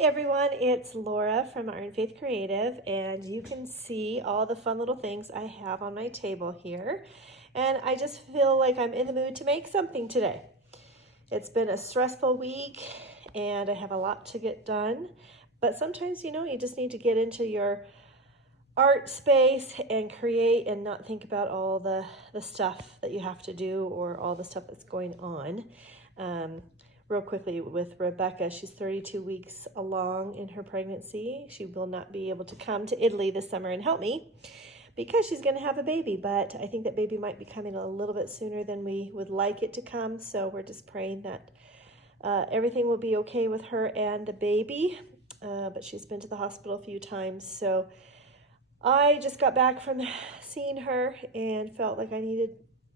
everyone, it's Laura from Art and Faith Creative, and you can see all the fun little things I have on my table here. And I just feel like I'm in the mood to make something today. It's been a stressful week and I have a lot to get done, but sometimes, you just need to get into your art space and create and not think about all the stuff that you have to do or all the stuff that's going on. Real quickly with Rebecca, she's 32 weeks along in her pregnancy. She will not be able to come to Italy this summer and help me because she's going to have a baby, but I think that baby might be coming a little bit sooner than we would like it to come, so we're just praying that everything will be okay with her and the baby, but she's been to the hospital a few times, so I just got back from seeing her and felt like I needed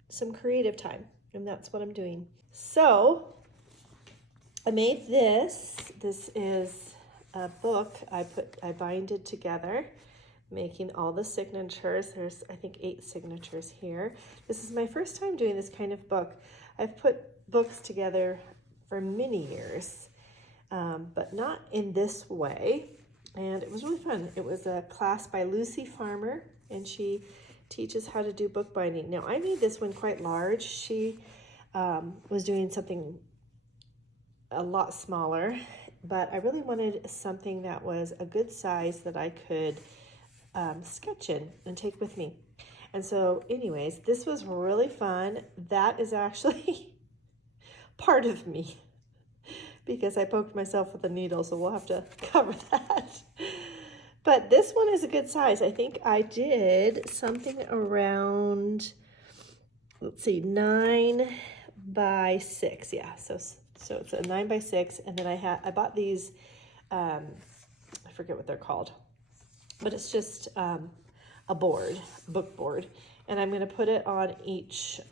some creative time, and that's what I'm doing. So I made this. This is a book I binded together, making all the signatures. There's, I think, 8 signatures here. This is my first time doing this kind of book. I've put books together for many years, but not in this way. And it was really fun. It was a class by Lucy Farmer, and she teaches how to do bookbinding. Now, I made this one quite large. She was doing something a lot smaller, but I really wanted something that was a good size that I could sketch in and take with me. And so anyways, this was really fun. That is actually part of me because I poked myself with a needle, so we'll have to cover that. But this one is a good size. I think I did something around, let's see, 9 by 6. Yeah, so it's a 9 by 6, and then I bought these, I forget what they're called, but it's just a book board, and I'm going to put it on each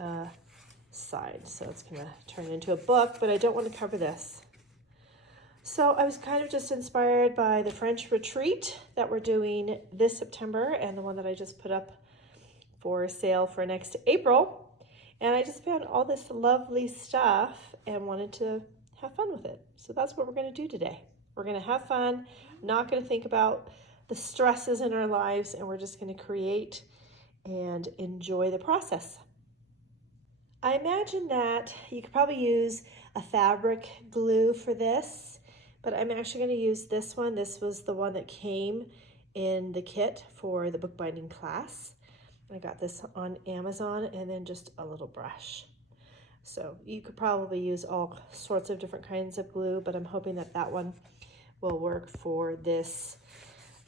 side. So it's going to turn into a book, but I don't want to cover this. So I was kind of just inspired by the French retreat that we're doing this September and the one that I just put up for sale for next April. And I just found all this lovely stuff and wanted to have fun with it. So that's what we're going to do today. We're going to have fun, not going to think about the stresses in our lives, and we're just going to create and enjoy the process. I imagine that you could probably use a fabric glue for this, but I'm actually going to use this one. This was the one that came in the kit for the bookbinding class. I got this on Amazon, and then just a little brush. So you could probably use all sorts of different kinds of glue, but I'm hoping that that one will work for this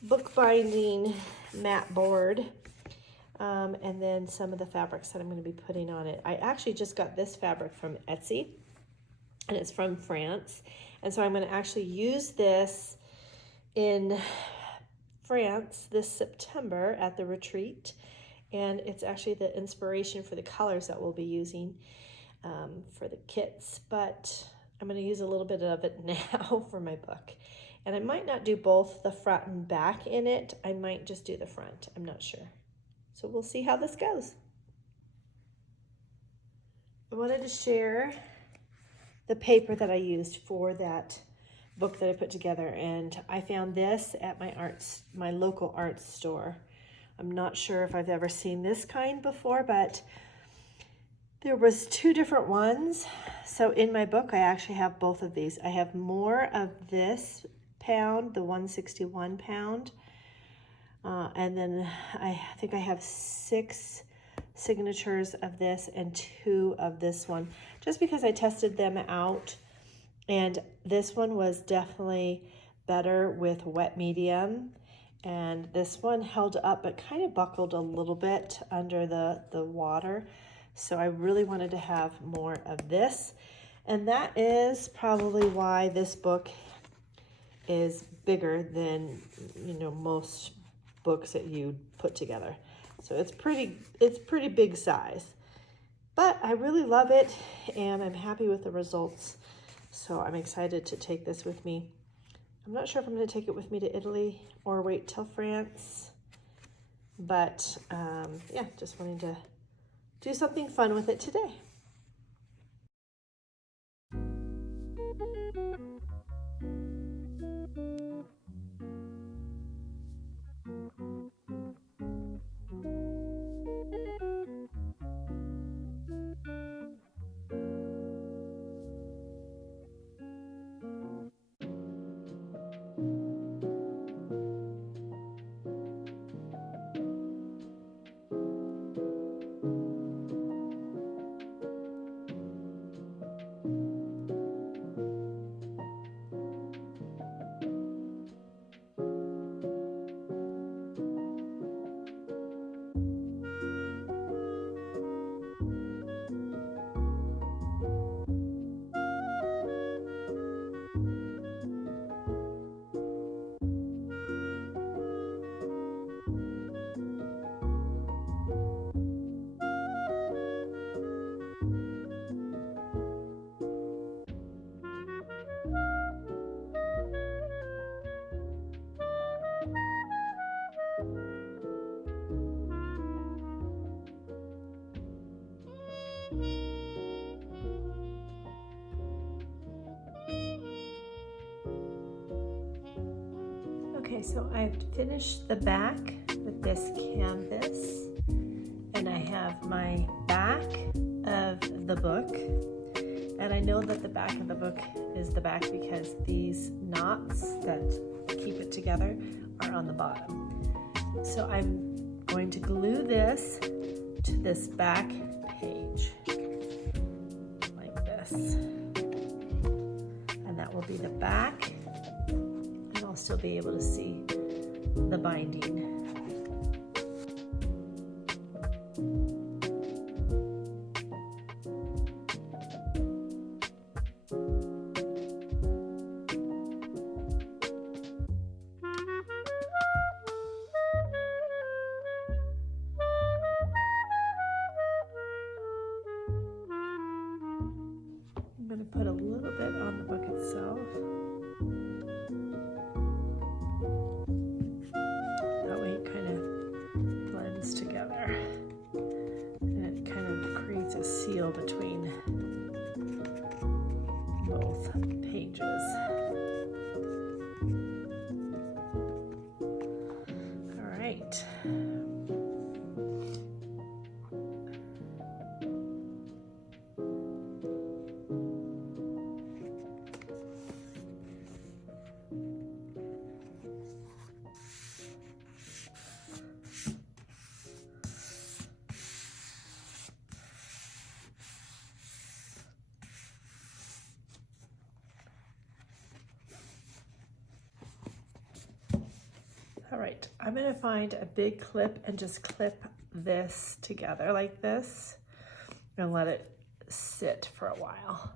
bookbinding mat board. And then some of the fabrics that I'm going to be putting on it. I actually just got this fabric from Etsy, and it's from France. And so I'm going to actually use this in France this September at the retreat. And it's actually the inspiration for the colors that we'll be using for the kits. But I'm going to use a little bit of it now for my book. And I might not do both the front and back in it. I might just do the front. I'm not sure. So we'll see how this goes. I wanted to share the paper that I used for that book that I put together. And I found this at my local art store. I'm not sure if I've ever seen this kind before, but there was 2 different ones. So in my book, I actually have both of these. I have more of this pound, the 161 pound. And then I think I have 6 signatures of this and 2 of this one, just because I tested them out. And this one was definitely better with wet medium. And this one held up, but kind of buckled a little bit under the water. So I really wanted to have more of this. And that is probably why this book is bigger than, most books that you put together. So it's pretty big size. But I really love it, and I'm happy with the results. So I'm excited to take this with me. I'm not sure if I'm going to take it with me to Italy or wait till France, but yeah, just wanting to do something fun with it today. Okay, so I've finished the back with this canvas, and I have my back of the book, and I know that the back of the book is the back because these knots that keep it together are on the bottom. So I'm going to glue this to this back page like this, and that will be the back, and I'll still be able to see the binding. I'm going to put a little bit on the book itself. That way it kind of blends together. And it kind of creates a seal between both pages. All right. All right, I'm gonna find a big clip and just clip this together like this and let it sit for a while.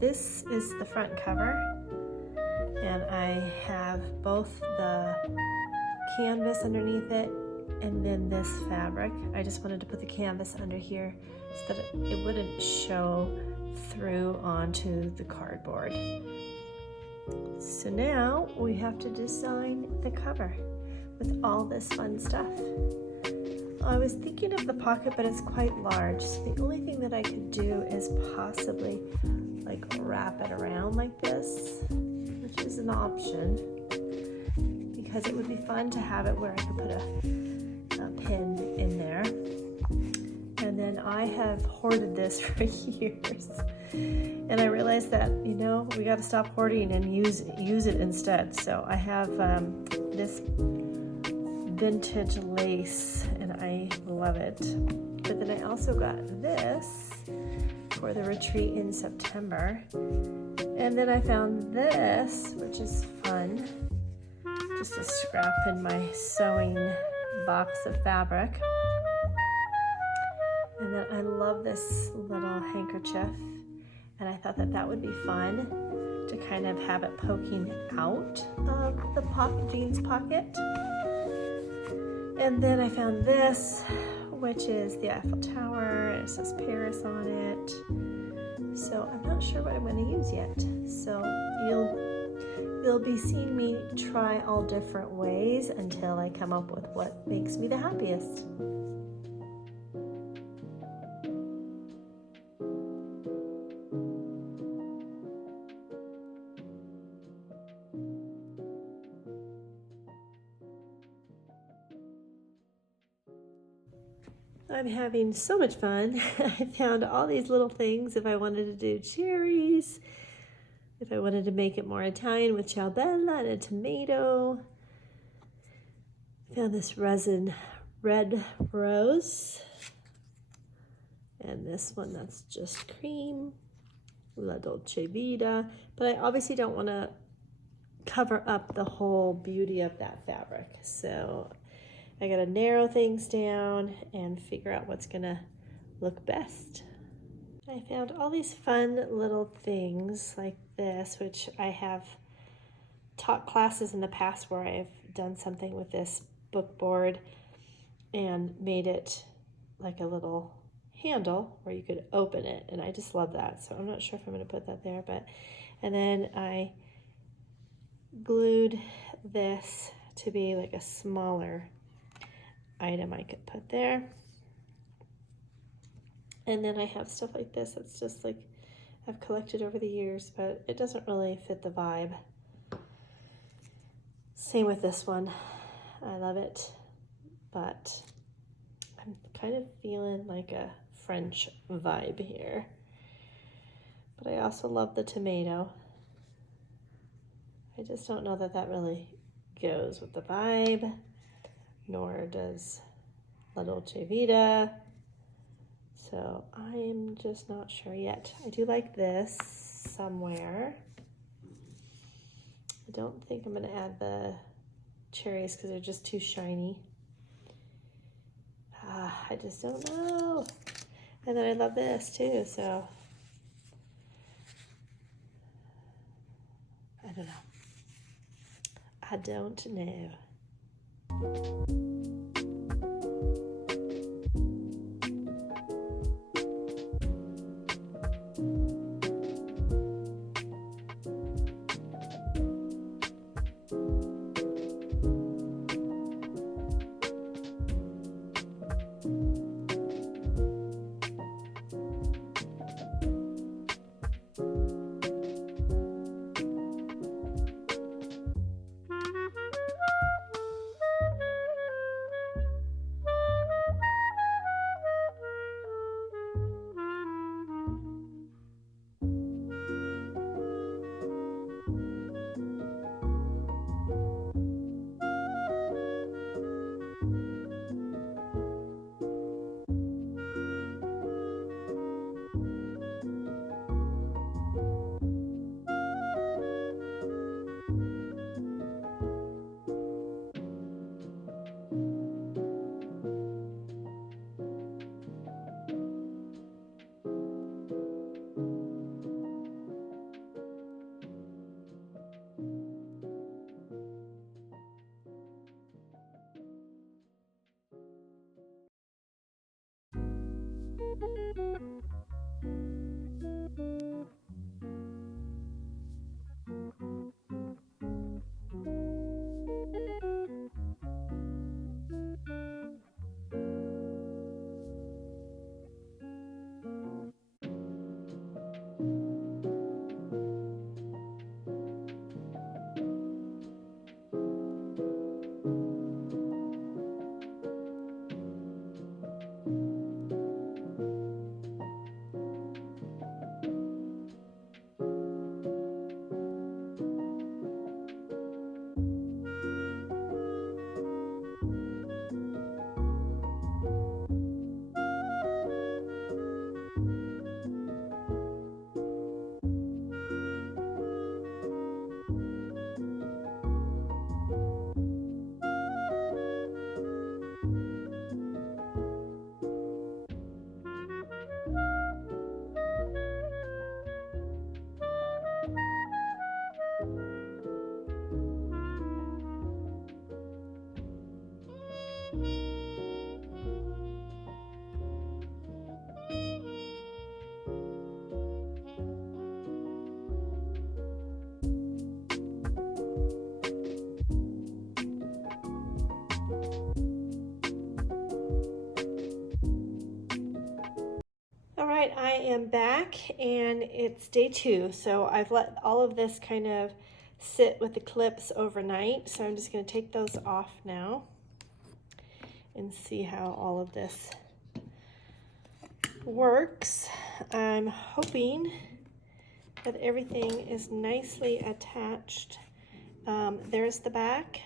This is the front cover, and I have both the canvas underneath it and then this fabric. I just wanted to put the canvas under here so that it wouldn't show through onto the cardboard. So now we have to design the cover with all this fun stuff. I was thinking of the pocket, but it's quite large, so the only thing that I could do is possibly like wrap it around like this, which is an option, because it would be fun to have it where I could put a pin in there. And then I have hoarded this for years, and I realized that, you know, we got to stop hoarding and use it instead. So I have this vintage lace, and I love it. But then I also got this for the retreat in September. And then I found this, which is fun, just a scrap in my sewing box of fabric. And then I love this little handkerchief, and I thought that that would be fun to kind of have it poking out of the jeans pocket. And then I found this, which is the Eiffel Tower, and it says Paris on it. So I'm not sure what I'm going to use yet. So you'll be seeing me try all different ways until I come up with what makes me the happiest. I'm having so much fun. I found all these little things if I wanted to do cherries, if if I wanted to make it more Italian with ciao bella and a tomato. I found this resin red rose. And this one that's just cream, La Dolce Vita. But I obviously don't want to cover up the whole beauty of that fabric. So I gotta narrow things down and figure out what's gonna look best. I found all these fun little things like this, which I have taught classes in the past where I've done something with this book board and made it like a little handle where you could open it, and I just love that. So I'm not sure if I'm going to put that there, but and then I glued this to be like a smaller item I could put there. And then I have stuff like this that's just like I've collected over the years, but it doesn't really fit the vibe. Same with this one. I love it, but I'm kind of feeling like a French vibe here. But I also love the tomato. I just don't know that that really goes with the vibe, nor does La Dolce Vita. So I'm just not sure yet. I do like this somewhere. I don't think I'm going to add the cherries because they're just too shiny. I just don't know. And then I love this too, so I don't know. I don't know. All right, I am back and it's day 2. So I've let all of this kind of sit with the clips overnight. So I'm just going to take those off now and see how all of this works. I'm hoping but everything is nicely attached. There's the back.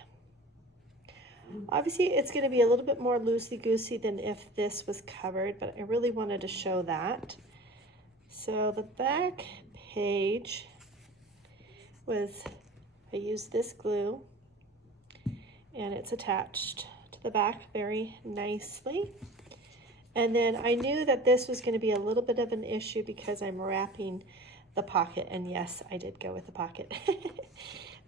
Obviously, it's going to be a little bit more loosey-goosey than if this was covered, but I really wanted to show that. So the back page was, I used this glue, and it's attached to the back very nicely. And then I knew that this was going to be a little bit of an issue because I'm wrapping the pocket, and yes, I did go with the pocket.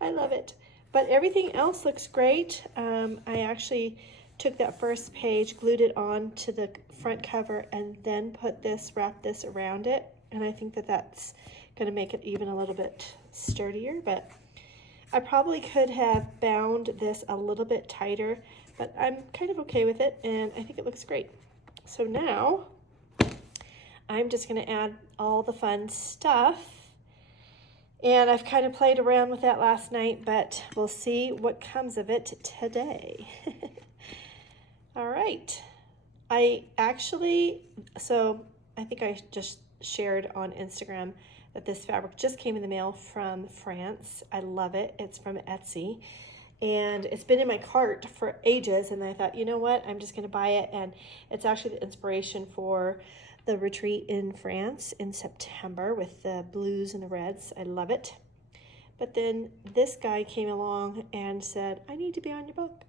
I love it. But everything else looks great. I actually took that first page, glued it on to the front cover, and then wrapped this around it. And I think that that's gonna make it even a little bit sturdier, but I probably could have bound this a little bit tighter, but I'm kind of okay with it, and I think it looks great. So now, I'm just gonna add all the fun stuff. And I've kind of played around with that last night, but we'll see what comes of it today. All right. I think I just shared on Instagram that this fabric just came in the mail from France. I love it. It's from Etsy. And it's been in my cart for ages, and I thought, you know what? I'm just going to buy it. And it's actually the inspiration for the retreat in France in September with the blues and the reds. I love it. But then this guy came along and said, I need to be on your book.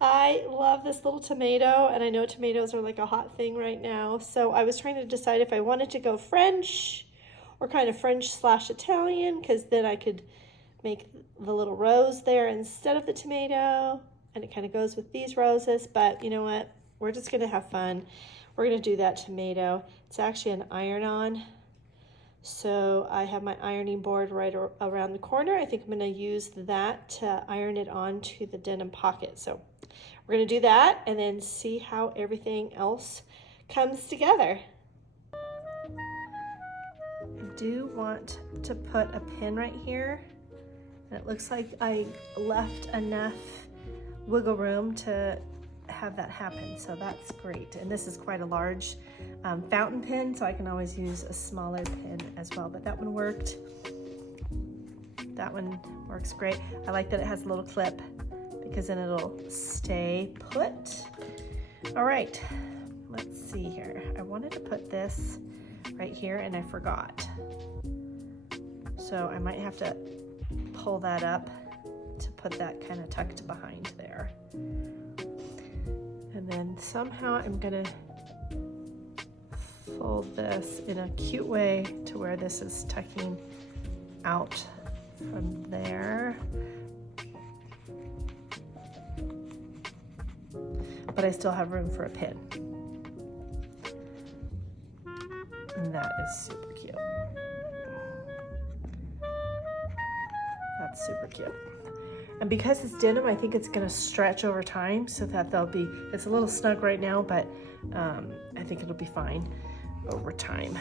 I love this little tomato, and I know tomatoes are like a hot thing right now. So I was trying to decide if I wanted to go French or kind of French/Italian, because then I could make the little rose there instead of the tomato, and it kind of goes with these roses. But you know what? We're just going to have fun. We're going to do that tomato. It's actually an iron-on. So I have my ironing board right around the corner. I think I'm going to use that to iron it onto the denim pocket. So we're going to do that and then see how everything else comes together. I do want to put a pin right here. And it looks like I left enough wiggle room to have that happen, so that's great. And this is quite a large fountain pen, so I can always use a smaller pin as well, but that one worked. That one works great. I like that it has a little clip because then it'll stay put. All right, let's see here. I wanted to put this right here and I forgot. So I might have to pull that up to put that kind of tucked behind there. And then somehow I'm gonna fold this in a cute way to where this is tucking out from there. But I still have room for a pin. And that is super cute. That's super cute. And because it's denim, I think it's gonna stretch over time so that it's a little snug right now, but I think it'll be fine over time.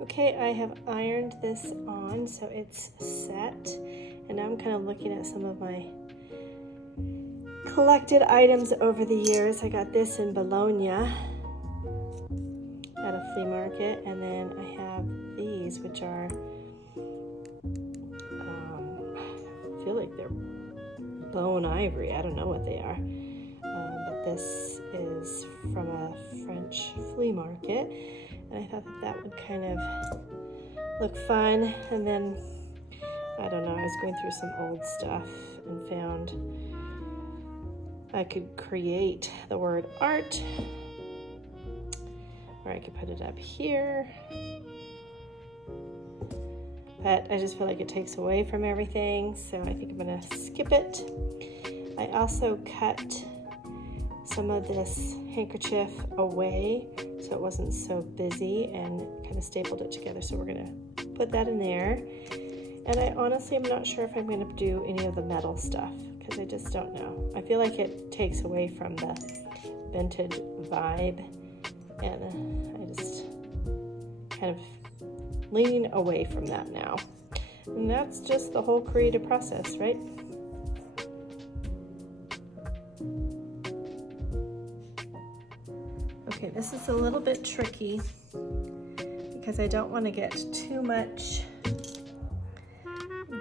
Okay, I have ironed this on so it's set, and now I'm kind of looking at some of my collected items over the years. I got this in Bologna at a flea market, and then I have these, which are, I feel like they're bone ivory. I don't know what they are, but this is from a French flea market, and I thought that would kind of look fun. And then, I don't know, I was going through some old stuff and found I could create the word art, or I could put it up here, but I just feel like it takes away from everything, so I think I'm gonna skip it. I also cut some of this handkerchief away so it wasn't so busy, and kind of stapled it together, so we're gonna put that in there. And I honestly am not sure if I'm gonna do any of the metal stuff, because I just don't know. I feel like it takes away from the vintage vibe, and I just kind of leaning away from that now. And that's just the whole creative process, right? Okay, this is a little bit tricky because I don't want to get too much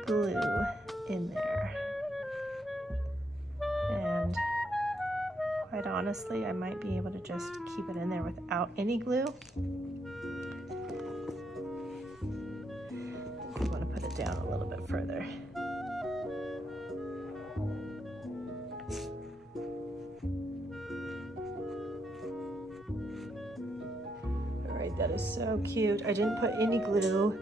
glue in there. And quite honestly, I might be able to just keep it in there without any glue. I want to put it down a little bit further. All right, that is so cute. I didn't put any glue,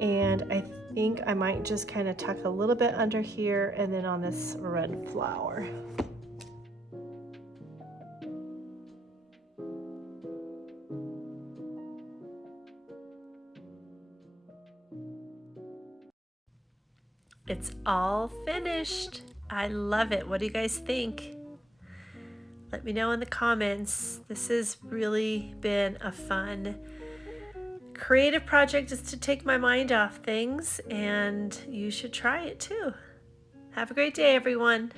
and I think I might just kind of tuck a little bit under here and then on this red flower. It's all finished. I love it. What do you guys think? Let me know in the comments. This has really been a fun creative project just to take my mind off things, and you should try it too. Have a great day, everyone.